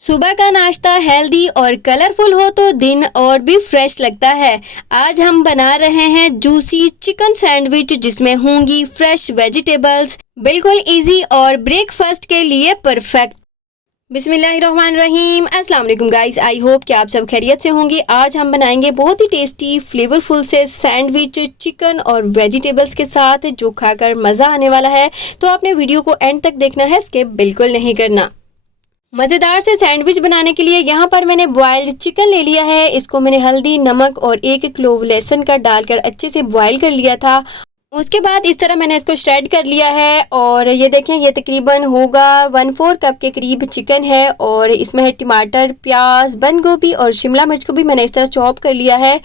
सुबह का नाश्ता हेल्दी और कलरफुल हो तो दिन और भी फ्रेश लगता है। आज हम बना रहे हैं जूसी चिकन सैंडविच जिसमें होंगी फ्रेश वेजिटेबल्स, बिल्कुल इजी और ब्रेकफास्ट के लिए परफेक्ट। बिस्मिल्लाहिर्रहमानिर्रहीम, अस्सलाम वालेकुम गाइस, आई होप कि आप सब खैरियत से होंगे। आज हम बनाएंगे बहुत ही टेस्टी फ्लेवरफुल से सैंडविच चिकन और वेजिटेबल्स के साथ जो खाकर मज़ा आने वाला है। तो आपने वीडियो को एंड तक देखना है, स्किप बिल्कुल नहीं करना। मज़ेदार से सैंडविच बनाने के लिए यहाँ पर मैंने बॉइल्ड चिकन ले लिया है। इसको मैंने हल्दी, नमक और 1 क्लोव लहसुन का डालकर अच्छे से बॉईल कर लिया था। उसके बाद इस तरह मैंने इसको श्रेड कर लिया है और ये देखें, ये तकरीबन होगा 1/4 कप के करीब चिकन है और इसमें है टमाटर, प्याज, बंद गोभी और शिमला मिर्च को भी मैंने इस तरह चॉप कर लिया है।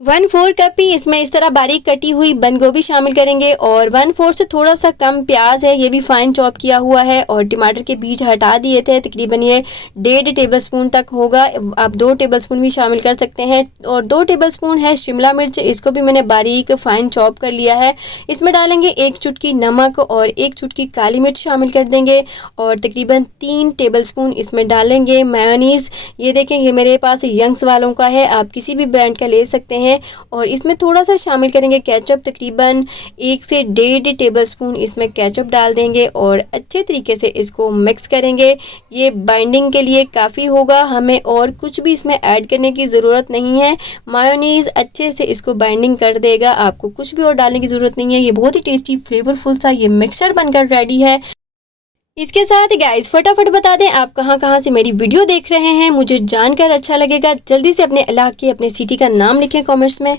1/4 कप ही इसमें इस तरह बारीक कटी हुई बंद गोभी शामिल करेंगे और 1/4 से थोड़ा सा कम प्याज है, ये भी फाइन चॉप किया हुआ है और टमाटर के बीज हटा दिए थे। तकरीबन ये 1.5 टेबलस्पून तक होगा, आप 2 टेबलस्पून भी शामिल कर सकते हैं। और 2 टेबलस्पून है शिमला मिर्च, इसको भी मैंने बारीक फाइन चॉप कर लिया है। इसमें डालेंगे 1 चुटकी नमक और 1 चुटकी काली मिर्च शामिल कर देंगे और तकरीबन 3 टेबलस्पून इसमें डालेंगे मेयोनीज़। ये देखें, ये मेरे पास यंग्स वालों का है, आप किसी भी ब्रांड का ले सकते हैं। और इसमें थोड़ा सा शामिल करेंगे केचप, तकरीबन 1 से 1.5 टेबलस्पून इसमें केचप डाल देंगे और अच्छे तरीके से इसको मिक्स करेंगे। ये बाइंडिंग के लिए काफ़ी होगा, हमें और कुछ भी इसमें ऐड करने की ज़रूरत नहीं है। मायोनीज़ अच्छे से इसको बाइंडिंग कर देगा, आपको कुछ भी और डालने की ज़रूरत नहीं है। ये बहुत ही टेस्टी फ्लेवरफुल सा ये मिक्सचर बनकर रेडी है। इसके साथ ही गाइस फटाफट बता दें आप कहाँ से मेरी वीडियो देख रहे हैं, मुझे जानकर अच्छा लगेगा। जल्दी से अपने इलाके, अपने सिटी का नाम लिखें कमेंट्स में।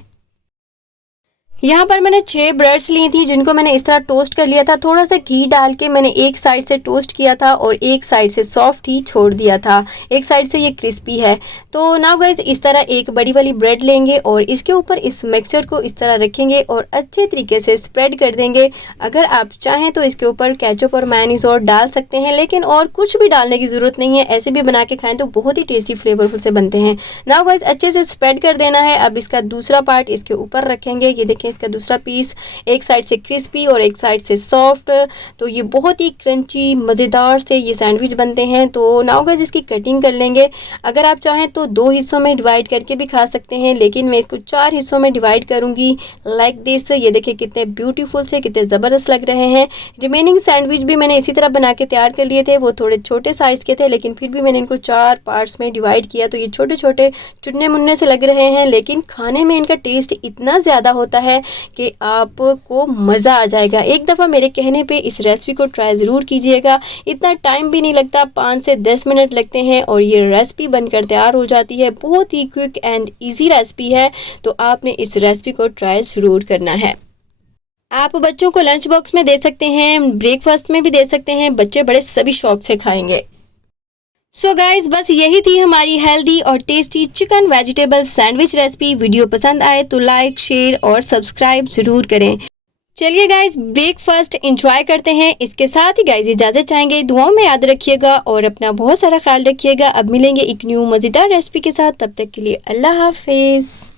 यहाँ पर मैंने 6 ब्रेड्स ली थी जिनको मैंने इस तरह टोस्ट कर लिया था। थोड़ा सा घी डाल के मैंने एक साइड से टोस्ट किया था और एक साइड से सॉफ्ट ही छोड़ दिया था, एक साइड से ये क्रिस्पी है। तो नाउ गाइस इस तरह एक बड़ी वाली ब्रेड लेंगे और इसके ऊपर इस मिक्सचर को इस तरह रखेंगे और अच्छे तरीके से स्प्रेड कर देंगे। अगर आप चाहें तो इसके ऊपर केचप और मेयोनीज और डाल सकते हैं, लेकिन और कुछ भी डालने की ज़रूरत नहीं है। ऐसे भी बना के खाएँ तो बहुत ही टेस्टी फ्लेवरफुल से बनते हैं। नाउ गाइस अच्छे से स्प्रेड कर देना है। अब इसका दूसरा पार्ट इसके ऊपर रखेंगे। ये देखें, इसका दूसरा पीस एक साइड से क्रिस्पी और एक साइड से सॉफ्ट, तो ये बहुत ही क्रंची मज़ेदार से ये सैंडविच बनते हैं। तो नाउ गाइस इसकी कटिंग कर लेंगे। अगर आप चाहें तो 2 हिस्सों में डिवाइड करके भी खा सकते हैं, लेकिन मैं इसको 4 हिस्सों में डिवाइड करूंगी लाइक दिस। ये देखिए कितने ब्यूटीफुल से, कितने ज़बरदस्त लग रहे हैं। रिमेनिंग सैंडविच भी मैंने इसी तरह बना के तैयार कर लिए थे। वो थोड़े छोटे साइज़ के थे, लेकिन फिर भी मैंने इनको 4 पार्ट्स में डिवाइड किया। तो ये छोटे छोटे चुनने मुन्ने से लग रहे हैं, लेकिन खाने में इनका टेस्ट इतना ज़्यादा होता है कि आपको मज़ा आ जाएगा। एक दफ़ा मेरे कहने पे इस रेसिपी को ट्राई ज़रूर कीजिएगा। इतना टाइम भी नहीं लगता, 5 से 10 मिनट लगते हैं और ये रेसिपी बनकर तैयार हो जाती है। बहुत ही क्विक एंड इजी रेसिपी है, तो आपने इस रेसिपी को ट्राई ज़रूर करना है। आप बच्चों को लंच बॉक्स में दे सकते हैं, ब्रेकफास्ट में भी दे सकते हैं, बच्चे बड़े सभी शौक से खाएंगे। सो गाइज बस यही थी हमारी हेल्दी और tasty chicken vegetable sandwich recipe. Video पसंद आए तो लाइक, शेयर और सब्सक्राइब ज़रूर करें। चलिए गाइज ब्रेकफास्ट एंजॉय करते हैं। इसके साथ ही गाइज इजाज़त चाहेंगे, दुआओं में याद रखिएगा और अपना बहुत सारा ख्याल रखिएगा। अब मिलेंगे एक न्यू मज़ेदार रेसिपी के साथ, तब तक के लिए अल्लाह हाफिज़।